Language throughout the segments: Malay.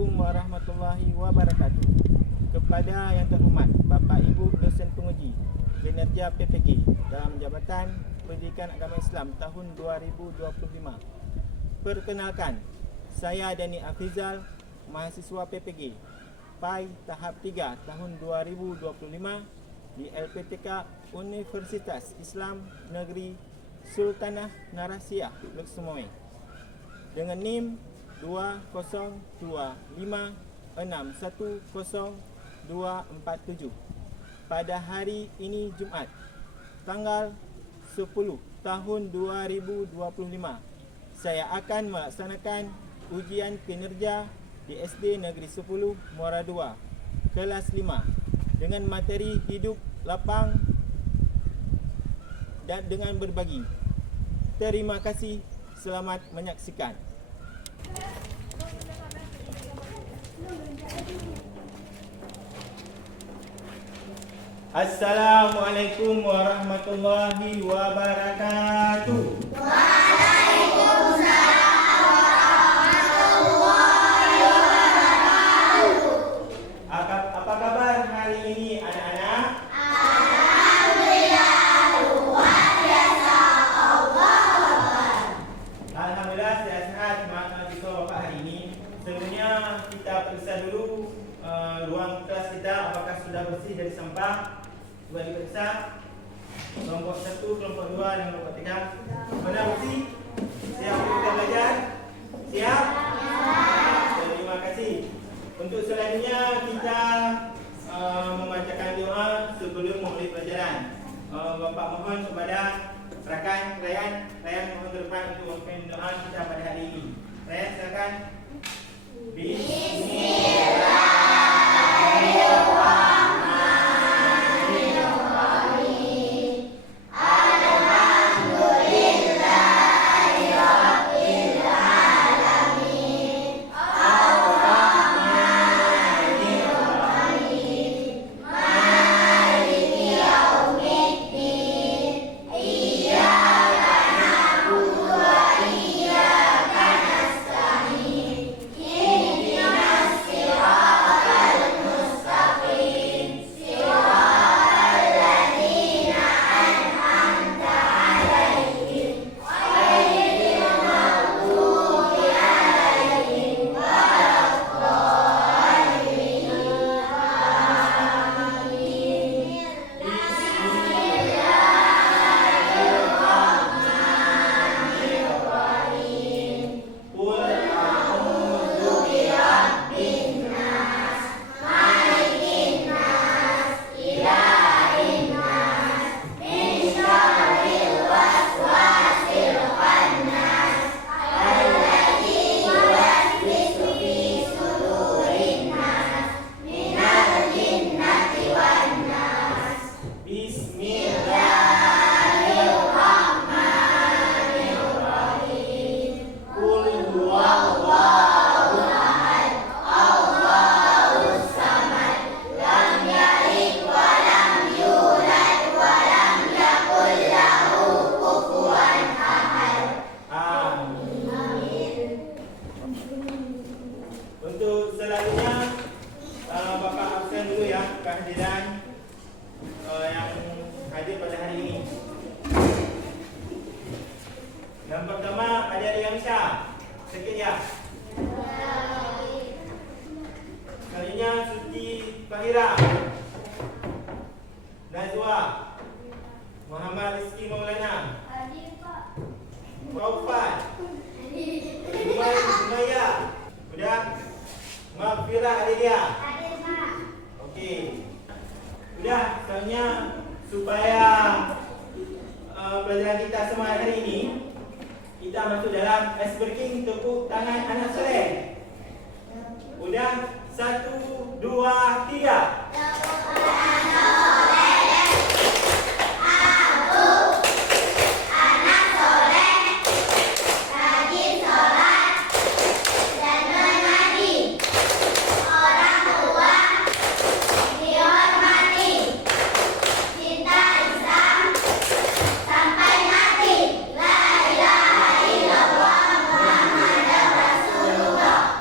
Assalamualaikum warahmatullahi wabarakatuh. Kepada yang terhormat Bapak Ibu dosen penguji kinerja PPG dalam Jabatan Pendidikan Agama Islam tahun 2025. Perkenalkan, saya Dani Afrizal, mahasiswa PPG PAI tahap 3 tahun 2025 di LPTK Universitas Islam Negeri Sultanah Narasiah, Leksumoy dengan NIM 20256100247 pada hari ini Jumat tanggal 10 tahun 2025. Saya akan melaksanakan ujian kinerja di SD Negeri 10 Muara 2 kelas 5 dengan materi hidup lapang dan dengan berbagi. Terima kasih, selamat menyaksikan. Assalamualaikum warahmatullahi wabarakatuh. Waalaikumsalam warahmatullahi wabarakatuh. Apa kabar hari ini anak-anak? Alhamdulillah, luar biasa. Allahu Akbar. Alhamdulillah sehat-sehat. Maaf jika Bapak hari ini. Sebelumnya kita periksa dulu ruang kelas kita apakah sudah bersih dari sampah. Sudah diperiksa kelompok 1, kelompok 2 dan kelompok 3. Sudah bersih? Siap untuk kita belajar? Siap? Terima kasih. Untuk selanjutnya kita membacakan doa sebelum memulai pelajaran. Bapak mohon kepada rakan Ryan mohon ke depan untuk memimpin doa kita pada hari ini. Ryan silakan. Untuk selanjutnya Bapak absen dulu ya kehadiran yang hadir pada hari ini. Yang pertama ada Riamsyah. Sikit ya. Selanjutnya Suci Fahira, Nazwa, Muhammad Rizki Maulana, Taufan, Maya, udah? Maghfirah ada dia? Hadir, Pak. Okey. Udah, selanjutnya supaya pelajaran kita semua hari ini kita masuk dalam ice breaking tepuk tangan anak soleh. Udah? 1, 2, 3.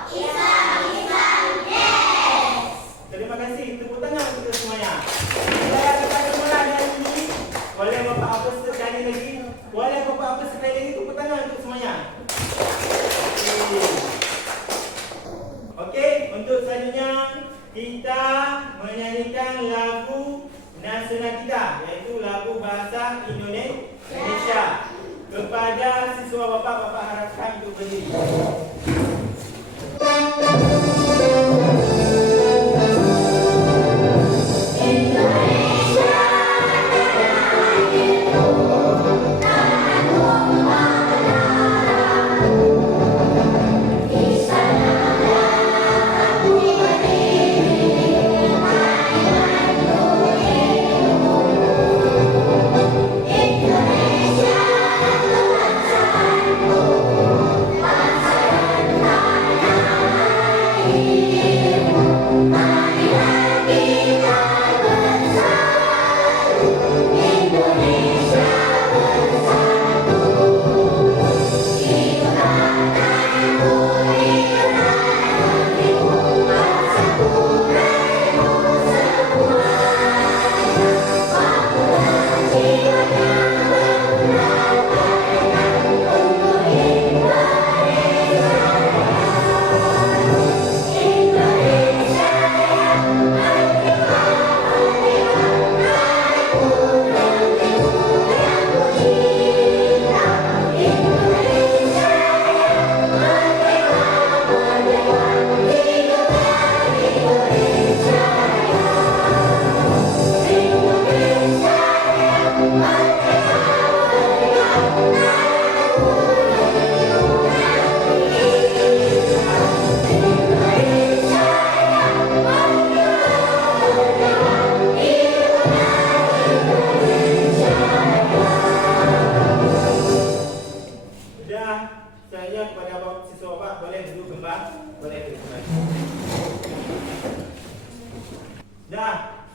Islam, Islam.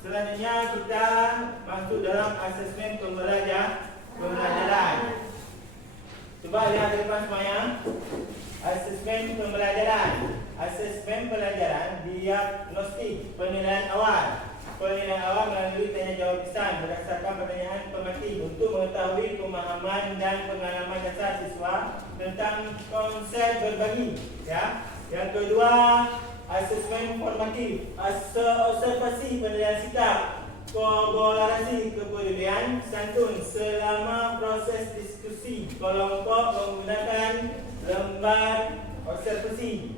Selanjutnya kita masuk dalam asesmen pembelajaran. Coba lihat di depan semuanya. Asesmen pembelajaran. Asesmen pelajaran diagnostik penilaian awal. Penilaian awal melalui tanya jawab lisan berdasarkan pertanyaan pematik untuk mengetahui pemahaman dan pengalaman dasar siswa tentang konsep berbagi. Ya. Yang kedua, asesmen formatif, observasi penilaian sikap, kolaborasi kepedulian santun selama proses diskusi kelompok menggunakan lembar observasi.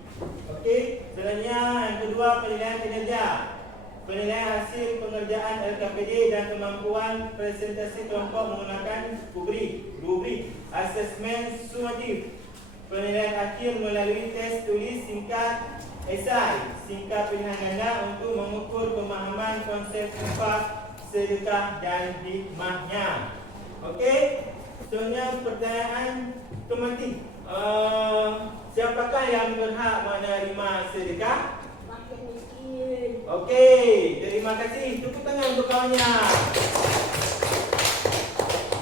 Okey, selanjutnya yang kedua penilaian kinerja, penilaian hasil pengerjaan LKPD dan kemampuan presentasi kelompok menggunakan rubrik. Asesmen sumatif, penilaian akhir melalui tes tulis singkat esai singkat pilihan ganda untuk mengukur pemahaman konsep infak, sedekah dan hikmahnya. Okey, seterusnya pertanyaan tematik. Siapakah yang berhak menerima sedekah? Fakir miskin. Okey, terima kasih. Tepuk tangan untuk kawannya.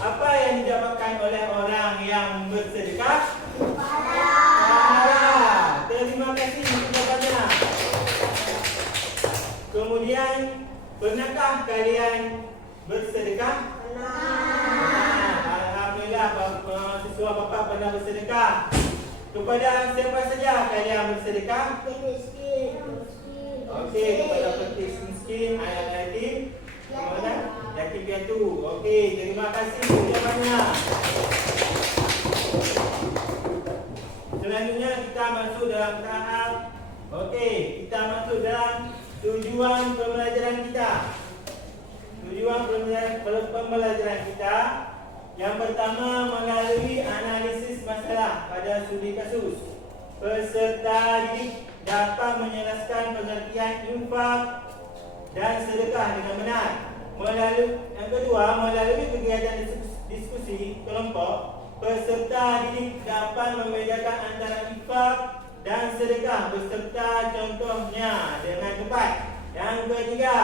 Apa yang didapatkan oleh orang yang bersedekah? Pahala. Terima kasih untuk jawabannya. Kemudian, pernahkah kalian bersedekah? Pernah. Alhamdulillah, siswa bapa pernah bersedekah. Kepada siapa saja kalian bersedekah? Fakir miskin. Okey, kepada fakir miskin, anak yatim, kemudian yatim piatu. Okey, terima kasih untuk jawabannya. Selanjutnya kita masuk dalam tahap. Okey, kita masuk dalam tujuan pembelajaran kita. Tujuan pembelajaran kita yang pertama melalui analisis masalah pada studi kasus. Peserta didik dapat menjelaskan pengertian infak dan sedekah dengan benar. Yang kedua, melalui kegiatan diskusi kelompok, peserta didik dapat membedakan antara infak dan sedekah beserta contohnya dengan tepat. Yang ketiga,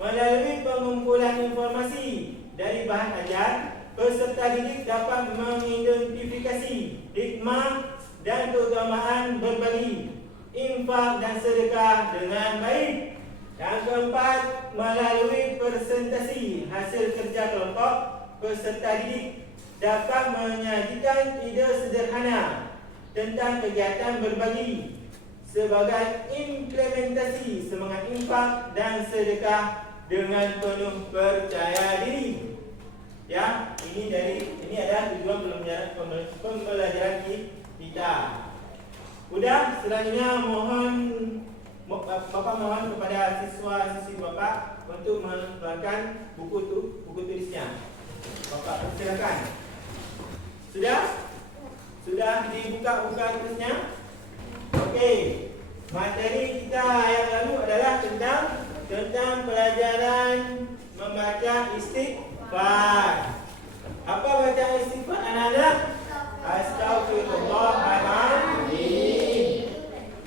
melalui pengumpulan informasi dari bahan ajar, peserta didik dapat mengidentifikasi hikmah dan keutamaan berbagi infak dan sedekah dengan baik. Yang keempat, melalui presentasi hasil kerja kelompok, peserta didik dapat menyajikan ide sederhana tentang kegiatan berbagi sebagai implementasi semangat infak dan sedekah dengan penuh percaya diri. Ya, ini adalah tujuan pembelajaran kita. Sudah, selanjutnya Bapak mohon kepada siswa-siswi Bapak untuk mengeluarkan buku tulisnya. Bapak silakan. Sudah dibuka tulisnya? Okey. Materi kita yang lalu adalah tentang pelajaran membaca istighfar. Apa bacaan istighfar anak-anak? Astaghfirullahaladzim.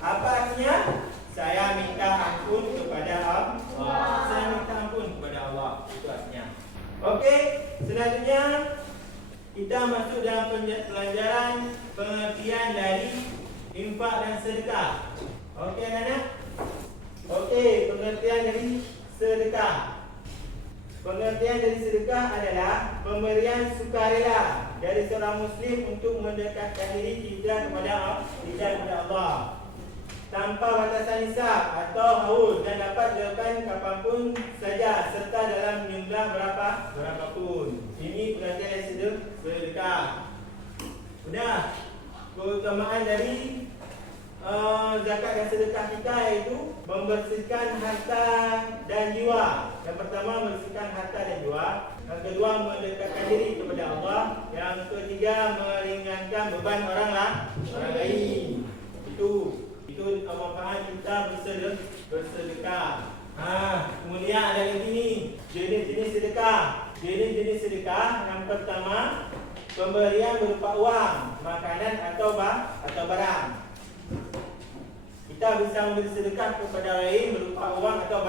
Apa artinya? Saya minta ampun kepada Allah. Saya minta ampun kepada Allah. Itu artinya. Okey, selanjutnya kita masuk dalam pelajaran pengertian dari infak dan sedekah. Okey anak-anak? Okey, pengertian dari sedekah. Pengertian dari sedekah adalah pemberian sukarela dari seorang muslim untuk mendekatkan diri kita kepada Allah tanpa batasan nisab atau haul dan dapat dilakukan kapanpun saja serta dalam jumlah berapapun. Ini pengertian dari sedekah. Sudah, keutamaan dari zakat dan sedekah kita iaitu membersihkan harta dan jiwa. Yang pertama, membersihkan harta dan jiwa. Yang kedua, mendekatkan diri kepada Allah. Yang ketiga, meringankan beban orang lain. Itu manfaat kita bersedekah. Kemudian ada lagi ni jenis-jenis sedekah. Jenis-jenis sedekah yang pertama, pemberian berupa uang, makanan atau barang. Kita bisa memberi sedekah kepada orang lain berupa uang atau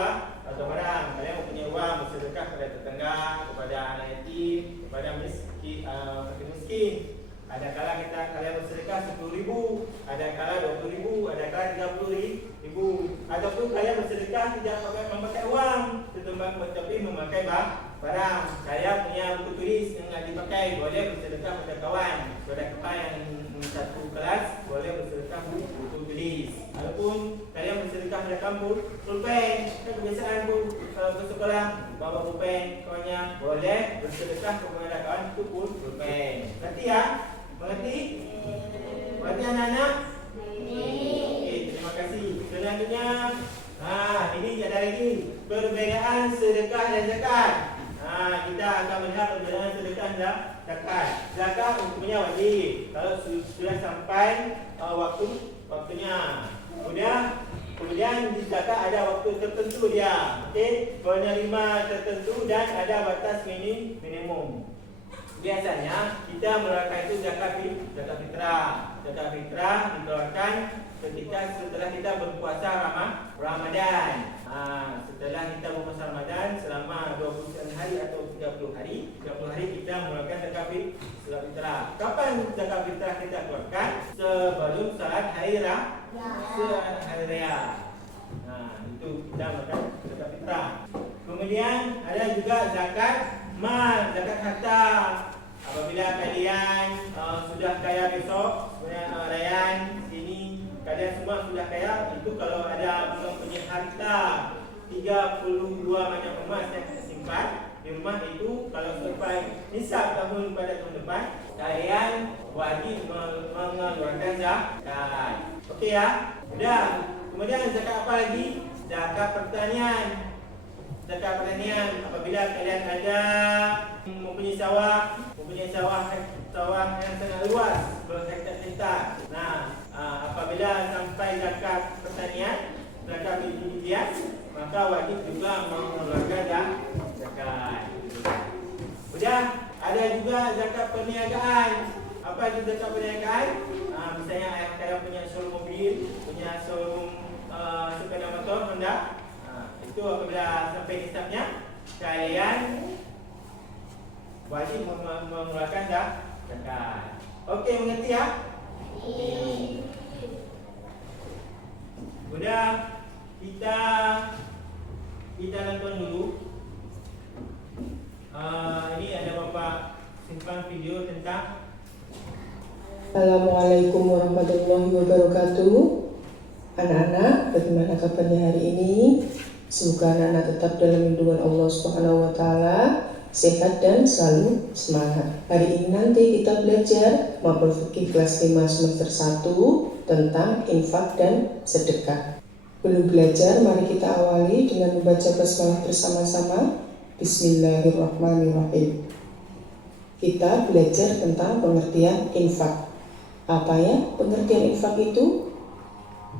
barang. Kalian mempunyai uang, bersedekah kepada tetangga, kepada anak yatim, kepada fakir miskin. Ada kala kalian bersedekah 10,000, ada kala 20,000, ada kala 30,000. Ataupun kalian bersedekah tidak memakai uang, tetapi memakai barang. Saya punya buku tulis yang nak dipakai, boleh bersedekah pada kawan. Pada kawan yang satu kelas, boleh bersedekah buku tulis. Ataupun kalian bersedekah pada kampus, pulpen. Kebiasaan ke sekolah bawa pulpen kawannya, boleh bersedekah kepada kawan itu pulpen. Nanti ya? Mengerti? Mengerti anak-anak? Okey, terima kasih. Selanjutnya, ini ada lagi perbezaan sedekah dan zakat. Kita akan melihat perbezaan sedekah dan zakat. Zakat hukumnya wajib kalau sudah sampai waktunya. Kemudian di zakat ada waktu tertentu dia. Okey, penerima tertentu dan ada batas minimum. Biasanya kita mengeluarkan itu zakat fitrah. Zakat fitrah dikeluarkan ketika setelah kita berpuasa Ramadan. Setelah kita berpuasa Ramadan selama 29 hari atau 30 hari kita mengeluarkan zakat fitrah. Kapan zakat fitrah kita keluarkan? Sebelum salat hari raya. Itu kita mengeluarkan zakat fitrah. Kemudian ada juga zakat mal, zakat harta. Apabila kalian sudah kaya besok, rayan sini kalian semua sudah kaya, itu kalau ada mempunyai harta 32 macam emas yang simpan di rumah itu, kalau sampai nisab tahun pada tahun depan, kalian wajib mengeluarkan zakat. Okey ya? Sudah. Kemudian zakat apa lagi? Zakat pertanian. Zakat pertanian, apabila kalian ada mempunyai sawah yang sangat luas, berhektar-hektar. Apabila sampai zakat pertanian, zakat biji-bijian, maka wajib juga mengeluarkan zakat. Sudah, ada juga zakat perniagaan. Apa itu zakat perniagaan? Misalnya kalian punya showroom mobil, punya showroom sepeda motor Honda. Itu apabila sampai nisabnya, kalian wajib mengeluarkan zakat. Okey, mengerti ya? Sudah, kita nonton dulu. Ini ada Bapak simpan video tentang. Assalamualaikum warahmatullahi wabarakatuh. Anak-anak, bagaimana kabarnya hari ini? Semoga anak-anak tetap dalam lindungan Allah Subhanahu wa taala sehat dan selalu semangat. Hari ini nanti kita belajar mapel fikih kelas 5 semester 1 tentang infak dan sedekah. Belum belajar, mari kita awali dengan membaca basmalah bersama-sama. Bismillahirrahmanirrahim. Kita belajar tentang pengertian infak. Apa ya pengertian infak itu?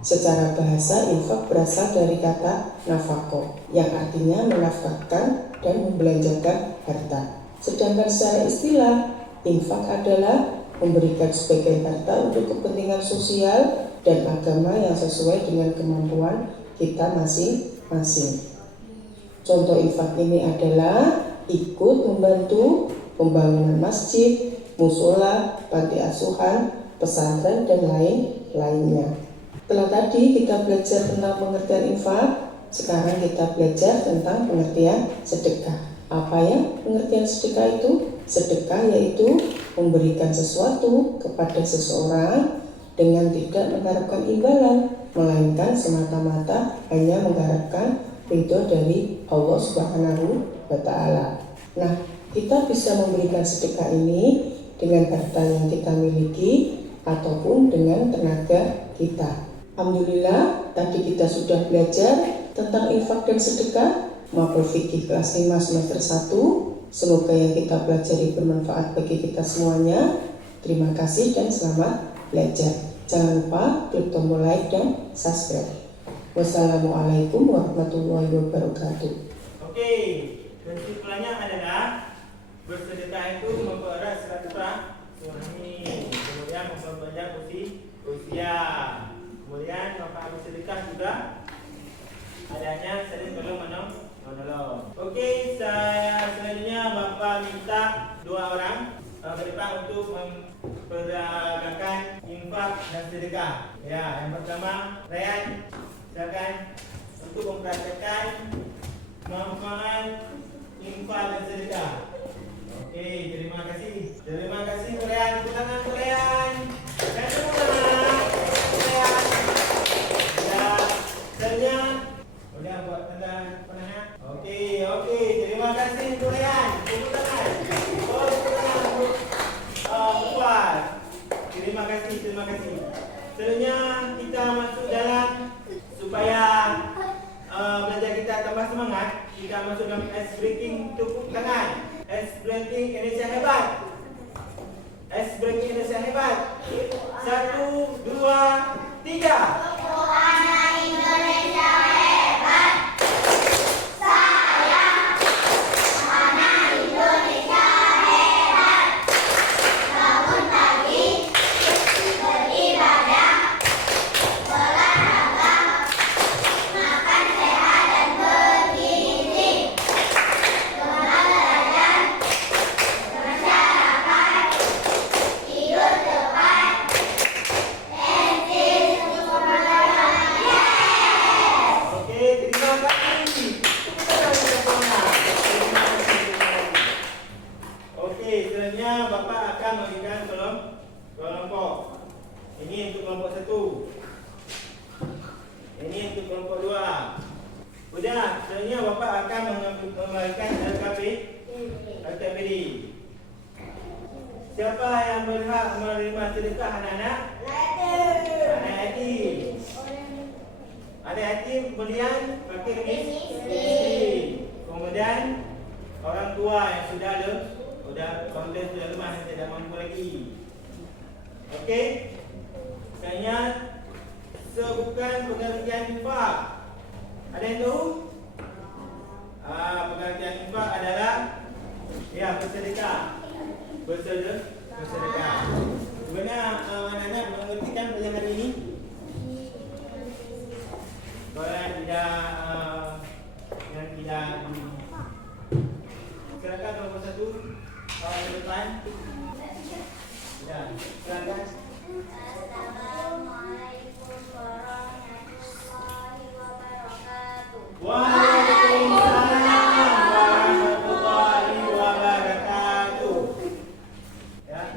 Secara bahasa, infak berasal dari kata nafako, yang artinya menafkahkan dan membelanjakan harta. Sedangkan secara istilah, infak adalah memberikan sebagian harta untuk kepentingan sosial dan agama yang sesuai dengan kemampuan kita masing-masing. Contoh infak ini adalah ikut membantu pembangunan masjid, musola, panti asuhan, pesantren, dan lain-lainnya. Setelah tadi kita belajar tentang pengertian infak, sekarang kita belajar tentang pengertian sedekah. Apa ya pengertian sedekah itu? Sedekah yaitu memberikan sesuatu kepada seseorang dengan tidak mengharapkan imbalan, melainkan semata-mata hanya mengharapkan ridho dari Allah Subhanahu wa Ta'ala. Nah, kita bisa memberikan sedekah ini dengan harta yang kita miliki ataupun dengan tenaga kita. Alhamdulillah, tadi kita sudah belajar tentang infak dan sedekah mapel fikih kelas 5 semester 1. Semoga yang kita pelajari bermanfaat bagi kita semuanya. Terima kasih dan selamat belajar. Jangan lupa klik tombol like dan subscribe. Wassalamualaikum warahmatullahi wabarakatuh. Oke, kesimpulannya adalah bersedekah itu mempererat silaturahmi, kemudian memperbanyak usia. Kemudian bapak bersedekah juga adanya saling menolong. Oke, selanjutnya bapak minta 2 orang ke depan untuk memperagakan infak dan sedekah. Ya, yang pertama Ryan, silakan untuk mempraktekkan manfaat infak dan sedekah. Oke, terima kasih. Terima kasih Ryan. Tepuk tangan Ryan. Dan semua Ryan. Selanjutnya, udah buat tanda panah. Oke, terima kasih untuk Ryan. Tepuk tangan. Tepuk tangan. Puas. Terima kasih. Selanjutnya kita masuk dalam supaya belajar kita tambah semangat. Kita masuk dalam ice breaking. Tepuk tangan. Ice breaking Indonesia hebat. Ice breaking Indonesia hebat. 1, 2, 3. Siapa yang berhak menerima sedekah anak-anak? Anak yatim. Anak yatim kemudian fakir miskin. Kemudian orang tua yang sudah lemah dan tidak mampu lagi. Okey. Selanjutnya sebutkan pengertian infak. Ada yang tahu? Pengertian infak adalah bersedekah. Bersedekah. Sebenarnya anak-anak mengertikan pelajaran hari ini? Kalau yang tidak silakan nombor 1 kawan di depan. Ya, silakan. Assalamualaikum warahmatullahi wabarakatuh. Waalaikumsalam warahmatullahi wabarakatuh. Ya.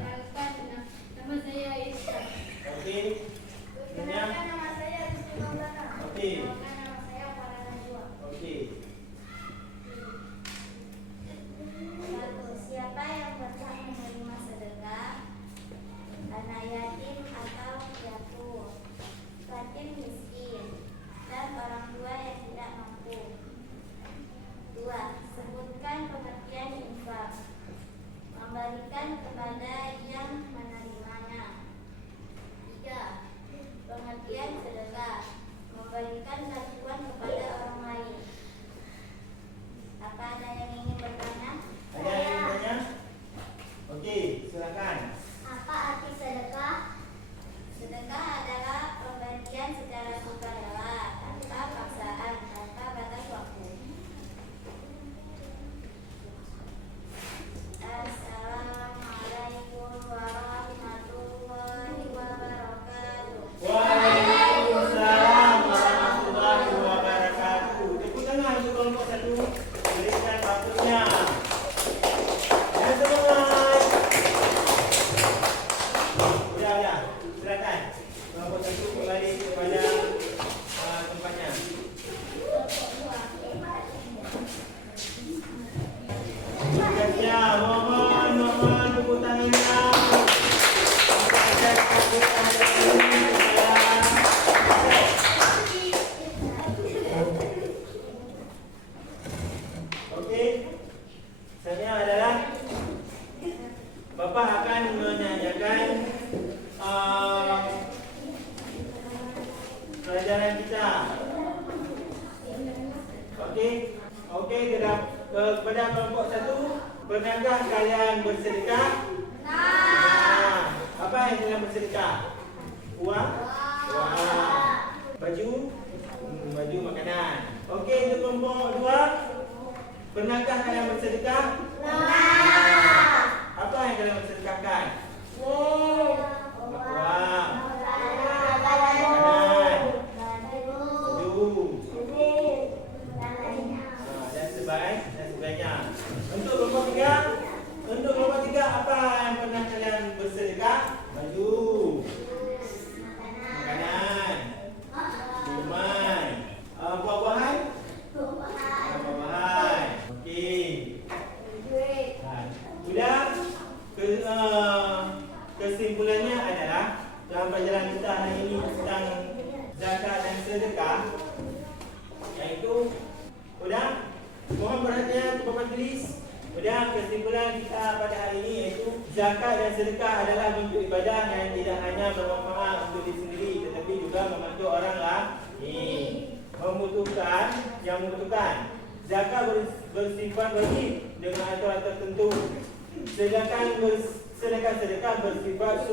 kepada kelompok 1, pernahkah kalian bersedekah? Nah, apa yang kalian bersedekah? Uang? Baju? Baju makanan. Okey, untuk kelompok 2, pernahkah kalian bersedekah? Apa yang kalian bersedekahkan? Uang, makanan, baju, dan sebagainya. Untuk kelompok 3, apa yang pernah kalian bersedekah? Baju, makanan, minuman, buah-buahan. Okey. Sudah. Kesimpulannya adalah dalam pelajaran kita hari ini tentang zakat dan sedekah, iaitu sudah, mohon perhatian Bapak tulis. Sudah, kesimpulan kita pada hari ini iaitu zakat dan sedekah adalah bentuk ibadah yang tidak hanya bermanfaat untuk diri sendiri tetapi juga membantu orang lain yang membutuhkan. Zakat bersifat wajib dengan aturan tertentu, sedangkan sedekah bersifat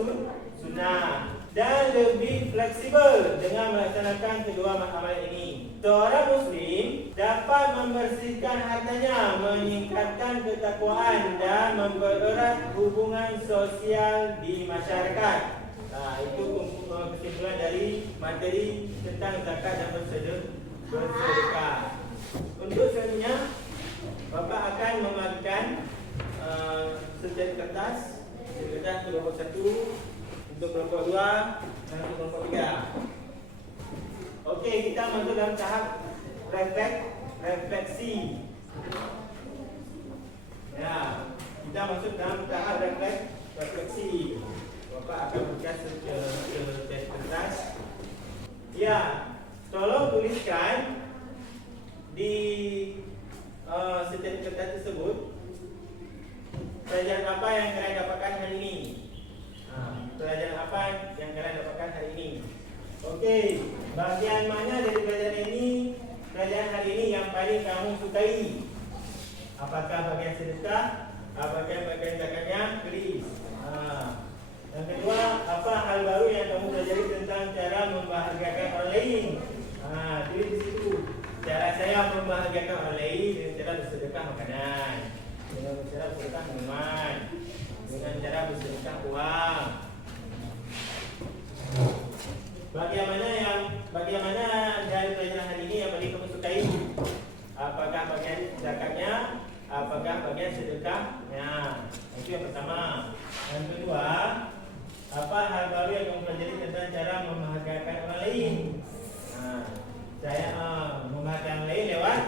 sunnah dan lebih fleksibel dengan melaksanakan kedua amalan ini. Seorang Muslim dapat membersihkan hartanya, meningkatkan ketakwaan dan mempererat hubungan sosial di masyarakat. Itu kesimpulan dari materi tentang zakat dan bersedekah. Untuk selanjutnya, Bapak akan membagikan setiap kertas kelompok 1, untuk kelompok 2 dan untuk kelompok 3. Okey, kita masuk dalam tahap refleksi. Ya, kita masuk dalam tahap refleksi. Bapak akan berikan setiap kertas. Ya, tolong tuliskan di setiap kertas tersebut pelajaran apa yang kalian dapatkan hari ini. Pelajaran apa yang kalian dapatkan hari ini. Okey, bahagian mana dari pelajaran hari ini yang paling kamu sukai? Apakah bahagian sedekah? Apakah bahagian zakatnya? Tulis. Yang kedua, apa hal baru yang kamu pelajari tentang cara membahagiakan orang lain? Tulis di situ. Cara saya membahagiakan orang lain dengan cara bersedekah makanan, dengan cara bersedekah minuman, dengan cara bersedekah uang. Bagaimana dari pelajaran hari ini yang paling kamu sukai? Apakah bagian zakatnya? Apakah bagian sedekahnya? Itu yang pertama. Yang kedua, apa hal baru yang kamu pelajari tentang cara membahagiakan orang lain? Saya membahagiakan orang lain lewat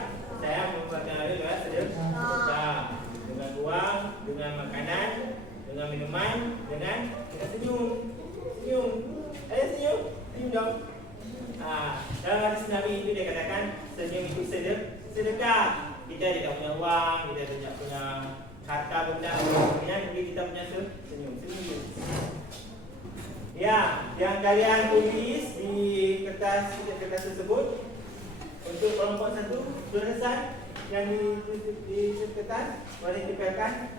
sedekah. Dengan uang, dengan makanan, dengan minuman, dengan kita senyum. Ayo senyum dong. Dalam hadis Nabi itu dia katakan senyum itu sedekah. Kita tidak punya uang, kita tidak punya harta benda, tapi kita punya senyum. Ya, yang kalian tulis di kertas tersebut untuk kelompok 1 sudah selesai. Yang di kertas boleh dipelkan.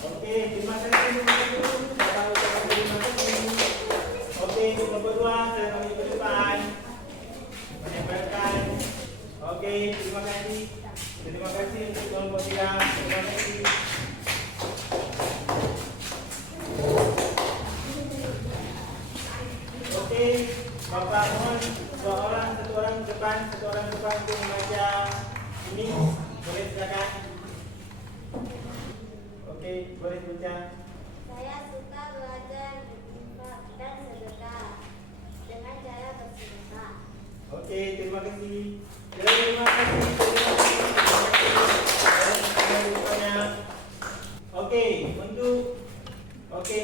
Okey, terima kasih. Okey, kelompok 2 saya kami ke depan menyampaikan. Okey, terima kasih. Terima kasih untuk kelompok 3. Terima kasih. Okey, Bapak mohon satu orang depan untuk membaca ini. Boleh silakan. Okey, boleh baca. Saya suka belajar infak dan sedekah dengan cara bersedekah. Okey, terima kasih. Terima kasih.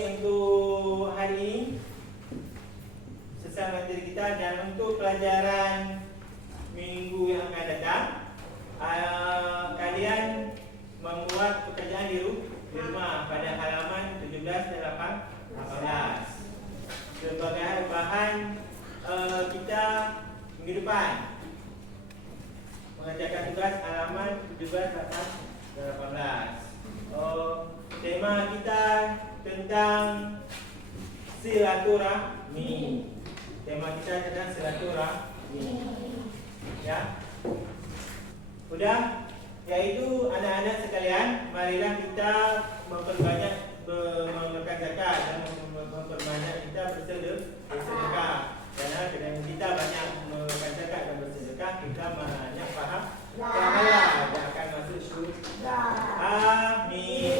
Untuk hari ini selesai materi kita, dan untuk pelajaran minggu yang akan datang, kalian membuat pekerjaan di rumah pada halaman 17 dan 18 sebagai bahan kita minggu depan. mengerjakan tugas halaman 17-18. Tema kita tentang silaturahmi. Tema kita tentang silaturahmi. Ya. Sudah? Yaitu anak-anak sekalian, marilah kita memperbanyak mengeluarkan zakat dan memperbanyak kita bersedekah. Karena dengan kita banyak mengeluarkan zakat dan bersedekah, kita banyak faham pahala dan akan masuk syurga. Amin.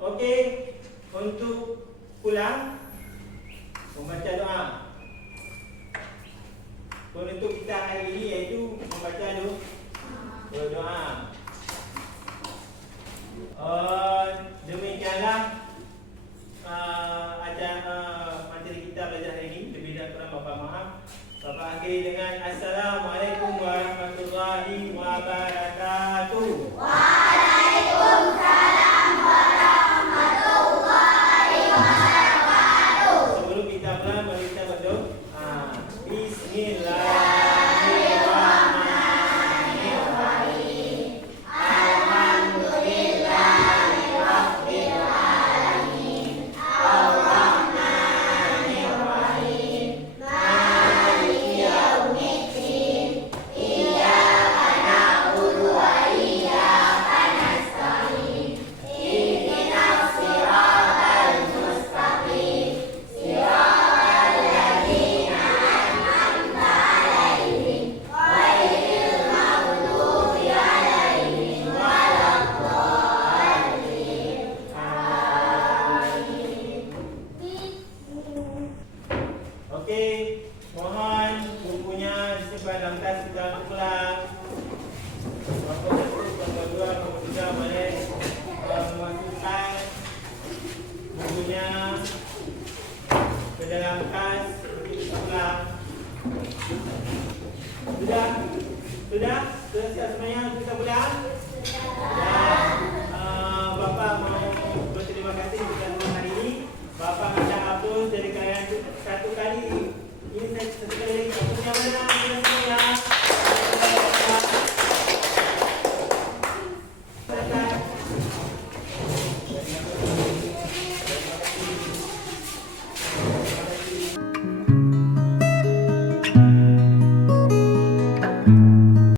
Okey, untuk pulang membaca doa. Untuk kita hari ini iaitu membaca doa. Demikianlah materi kita belajar hari ini. Lebih dan kurang Bapak maaf. Bapak akhiri dengan Assalamualaikum warahmatullahi wabarakatuh. Waalaikumsalam warahmatullahi wabarakatuh. Sebelum kita pulang, mari kita berdoa. Bismillah. Okey, mohon bukunya disimpan dalam tas kita pulang. Bapak satu, bapak dua, bapak tiga boleh memasukkan bukunya ke dalam tas untuk kita pulang. Sudah siap semuanya untuk kita pulang? Sudah. Bapak mau berterima kasih untuk hari ini. Bapak minta hapus dari kalian satu kali. Ini satu kali lagi hapusnya mana?